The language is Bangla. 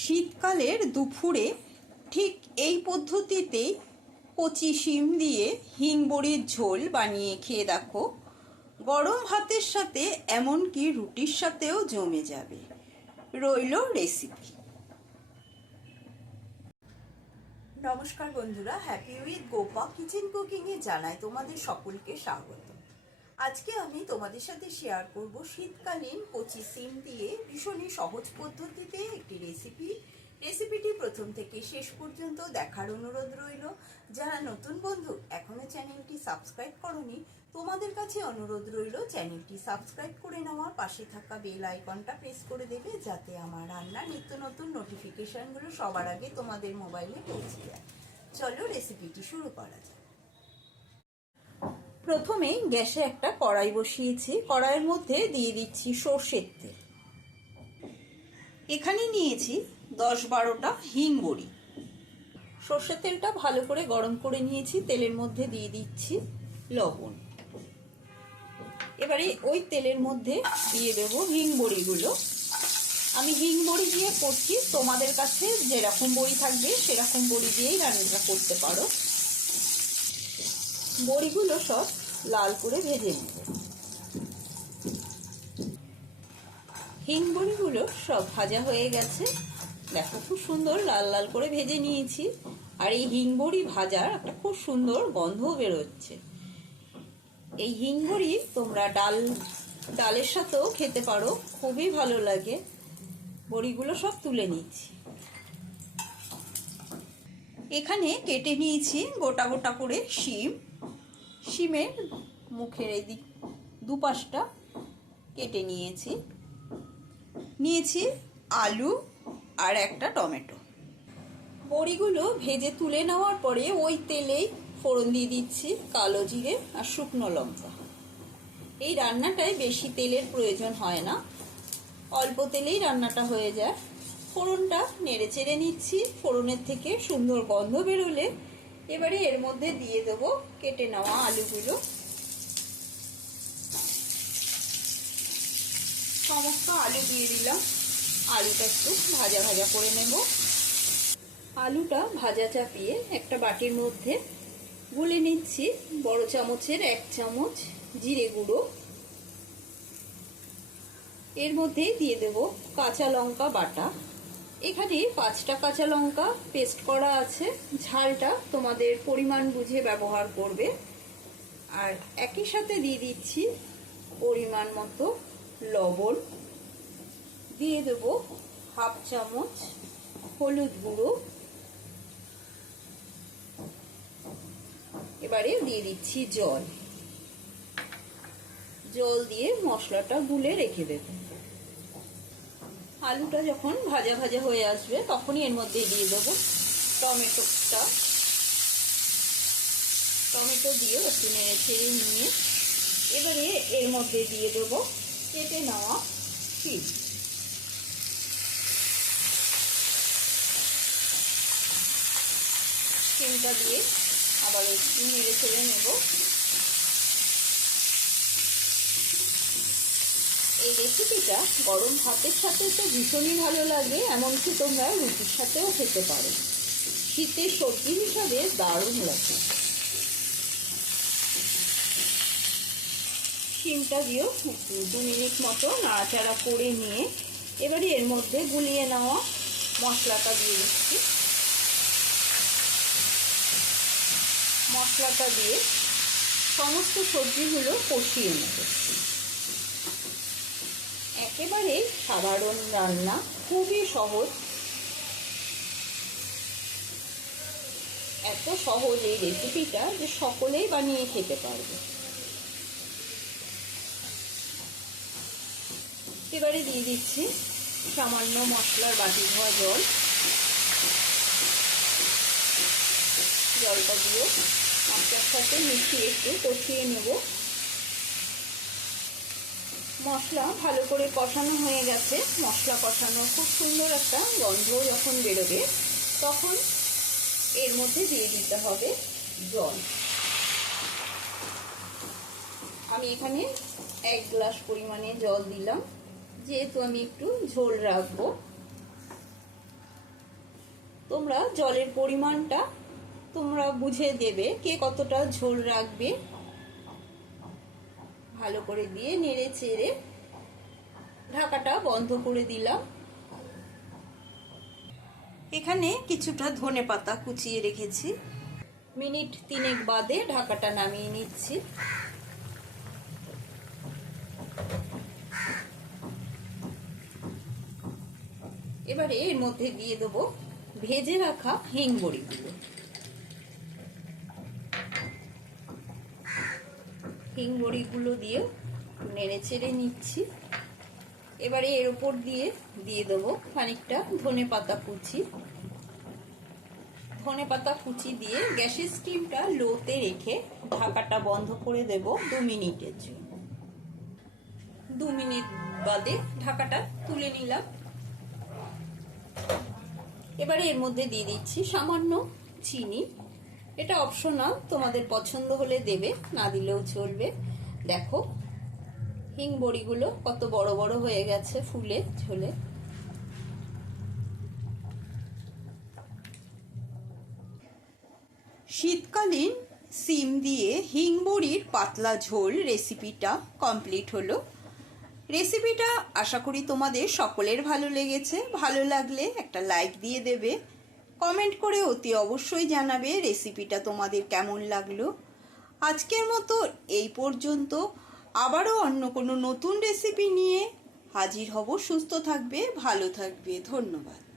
শীতকালের দুপুরে ঠিক এই পদ্ধতিতেই কচি শিম দিয়ে হিংবড়ির ঝোল বানিয়ে খেয়ে দেখো। গরম ভাতের সাথে এমনকি রুটির সাথেও জমে যাবে। রইল রেসিপি নমস্কার বন্ধুরা হ্যাপি উইথ গোপা কিচেন কুকিংয়ে জানাই তোমাদের সকলকে স্বাগত। আজকে আমি তোমাদের সাথে শেয়ার করব শীতকালীন কচি সিম দিয়ে ভীষণই সহজ পদ্ধতিতে একটি রেসিপি রেসিপিটি প্রথম থেকে শেষ পর্যন্ত দেখার অনুরোধ রইল। যারা নতুন বন্ধু, এখনও চ্যানেলটি সাবস্ক্রাইব করনি, তোমাদের কাছে অনুরোধ রইল চ্যানেলটি সাবস্ক্রাইব করে নেওয়া পাশে থাকা বেল আইকনটা প্রেস করে দেবে যাতে আমার রান্নার নিত্য নতুন নোটিফিকেশনগুলো সবার আগে তোমাদের মোবাইলে পৌঁছে যায়। চলো রেসিপিটি শুরু করা যাক। প্রথমে গ্যাসে একটা কড়াই বসিয়েছি, কড়াইয়ের মধ্যে দিয়ে দিচ্ছি সর্ষের তেল। এখানে নিয়েছি দশ বারোটা হিং বড়ি। সর্ষের তেলটা ভালো করে গরম করে নিয়েছি, তেলের মধ্যে দিয়ে দিচ্ছি লবণ। এবারে ওই তেলের মধ্যে দিয়ে দেব হিং বড়িগুলো। আমি হিং বড়ি দিয়ে করছি, তোমাদের কাছে যেরকম বড়ি থাকবে সেরকম বড়ি দিয়েই রান্নাটা করতে পারো। বড়িগুলো সব লাল করে ভেজে নেব। হিং বড়িগুলো সব ভাজা হয়ে গেছে। দেখো খুব সুন্দর লাল লাল করে ভেজে নিয়েছি। আর এই হিং বড়ি ভাজার একটা খুব সুন্দর গন্ধও বেরোচ্ছে। এই হিং বড়ি তোমরা ডাল, ডালের সাথেও খেতে পারো, খুবই ভালো লাগে। বড়িগুলো সব তুলে নিচ্ছি। এখানে কেটে নিয়েছি গোটা গোটা করে শিম। শিমের মুখের এই দিক দুপাশটা কেটে নিয়েছি। নিয়েছি আলু আর একটা টমেটো। বড়িগুলো ভেজে তুলে নেওয়ার পরে ওই তেলেই ফোড়ন দিয়ে দিচ্ছি কালো জিরে আর শুকনো লঙ্কা। এই রান্নাটায় বেশি তেলের প্রয়োজন হয় না। অল্প তেলেই রান্নাটা হয়ে যায়। ফোড়নটা নেড়ে চেড়ে নিচ্ছি। ফোড়নের থেকে সুন্দর গন্ধ বেরোলে এবারে এর মধ্যে দিয়ে দেব কেটে নেওয়া আলুগুলো। সমস্ত আলু দিয়ে দিলাম। আলুটা একটু ভাজা ভাজা করে নেব। আলুটা ভাজা চাপিয়ে একটা বাটির মধ্যে গুলে নিচ্ছি। বড় চামচের এক চামচ জিরে গুঁড়ো। এর মধ্যে দিয়ে দেব কাঁচা লঙ্কা বাটা। এখানে পাঁচটা কাঁচা লঙ্কা পেস্ট করা আছে। ঝালটা তোমাদের পরিমাণ বুঝে ব্যবহার করবে। আর একই সাথে দিয়ে দিচ্ছি পরিমাণ মতো লবণ। দিয়ে দেব হাফ চামচ হলুদ গুঁড়ো। এবারে দিয়ে দিচ্ছি জল। জল দিয়ে মশলাটা গুলে রেখে দেব। আলুটা যখন ভাজা ভাজা হয়ে আসবে, তখনই এর মধ্যে দিয়ে দেবো টমেটোটা। টমেটো দিয়ে একটু নেড়ে ছেড়ে নিয়ে এবারে এর মধ্যে দিয়ে দেবো কেটে নেওয়া শিম শিমটা দিয়ে আবার একটু নেড়ে ছেড়ে নেব এই রেসিপিটা গরম ভাতের সাথে তো ভীষণই ভালো লাগে, এমনকি তোমরা রুটির সাথেও খেতে পারো। শীতের সবজি হিসাবে দারুণ লাগে। শিমটা দিয়েও দু মিনিট মতো নাড়াচাড়া করে নিয়ে এবারে এর মধ্যে গুলিয়ে নেওয়া মশলাটা দিয়ে দিচ্ছি। মশলাটা দিয়ে সমস্ত সবজিগুলো কষিয়ে নেব একেবারে সাধারণ রান্না খুবই সহজ। এত সহজ এই রেসিপিটা যে সকলেই বানিয়ে খেতে পারবে। এবারে দিয়ে দিচ্ছি সামান্য মশলার বাটি ধোয়া জল। জলটা দিয়ে মশলার সাথে মিশিয়ে একটু কষিয়ে নেব। মশলা ভালো করে কষানো হয়ে গেছে। মশলা কষানো খুব সুন্দর একটা গন্ধ যখন বেরোবে, তখন এর মধ্যে দিয়ে দিতে হবে জল। আমি এখানে এক গ্লাস পরিমাণে জল দিলাম। যেহেতু আমি একটু ঝোল রাখব, তোমরা জলের পরিমাণটা তোমরা বুঝে দেবে কে কতটা ঝোল রাখবে। ভালো করে দিয়ে নেড়ে চেড়ে ঢাকাটা বন্ধ করে দিলাম। এখানে কিছুটা ধনে পাতা কুচিয়ে রেখেছি। মিনিট তিনেক বাদে ঢাকাটা নামিয়ে নিচ্ছি। এবারে এর মধ্যে দিয়ে দেবো ভেজে রাখা হিং বড়িগুলো। হিং বড়িগুলো দিয়ে নেড়ে চেড়ে নিচ্ছি। এবারে এর উপর দিয়ে দিয়ে দেবো খানিকটা ধনে পাতা কুচি। ধনে পাতা কুচি দিয়ে গ্যাসের স্টিমটা লোতে রেখে ঢাকাটা বন্ধ করে দেব দু মিনিটের জন্য। দু মিনিট বাদে ঢাকাটা তুলে নিলাম। এবারে এর মধ্যে দিয়ে দিচ্ছি সামান্য চিনি। এটা অপশনাল তোমাদের পছন্দ হলে দেবে, না দিলেও চলবে। দেখো, হিং বড়িগুলো কত বড় বড় হয়ে গেছে ফুলে, ঝোলে। শীতকালীন সিম দিয়ে হিং বড়ির পাতলা ঝোল রেসিপিটা কমপ্লিট হলো। রেসিপিটা আশা করি তোমাদের সকলের ভালো লেগেছে। ভালো লাগলে একটা লাইক দিয়ে দেবে। কমেন্ট করে অতি অবশ্যই জানাবে রেসিপিটা তোমাদের কেমন লাগল। আজকের মতো এই পর্যন্ত। আবারও অন্য কোনো নতুন রেসিপি নিয়ে হাজির হব। সুস্থ থাকবে, ভালো থাকবে। ধন্যবাদ।